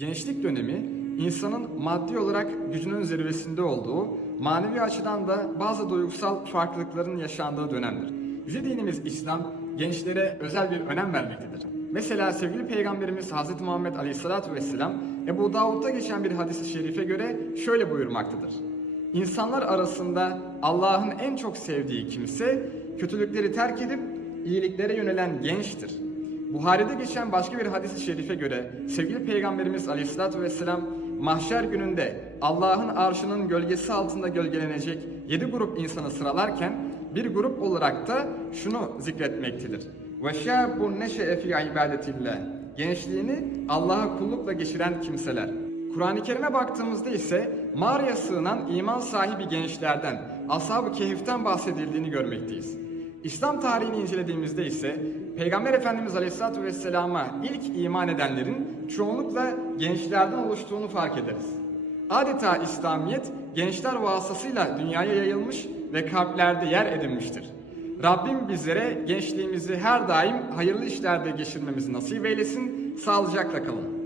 Gençlik dönemi insanın maddi olarak gücünün zirvesinde olduğu, manevi açıdan da bazı duygusal farklılıkların yaşandığı dönemdir. Yüce dinimiz İslam gençlere özel bir önem vermektedir. Mesela sevgili Peygamberimiz Hz. Muhammed Aleyhisselatü Vesselam Ebu Davud'da geçen bir hadis-i şerife göre şöyle buyurmaktadır. İnsanlar arasında Allah'ın en çok sevdiği kimse kötülükleri terk edip iyiliklere yönelen gençtir. Buhari'de geçen başka bir hadis-i şerife göre sevgili Peygamberimiz Aleyhisselatü Vesselam mahşer gününde Allah'ın arşının gölgesi altında gölgelenecek yedi grup insanı sıralarken bir grup olarak da şunu zikretmektedir. Şâbun neşe'e fî ibadetillah. Gençliğini Allah'a kullukla geçiren kimseler. Kur'an-ı Kerim'e baktığımızda ise mağaraya sığınan iman sahibi gençlerden, Ashab-ı Kehif'ten bahsedildiğini görmekteyiz. İslam tarihini incelediğimizde ise Peygamber Efendimiz Aleyhisselatü Vesselam'a ilk iman edenlerin çoğunlukla gençlerden oluştuğunu fark ederiz. Adeta İslamiyet gençler vasıtasıyla dünyaya yayılmış ve kalplerde yer edinmiştir. Rabbim bizlere gençliğimizi her daim hayırlı işlerde geçirmemizi nasip eylesin, sağlıcakla kalın.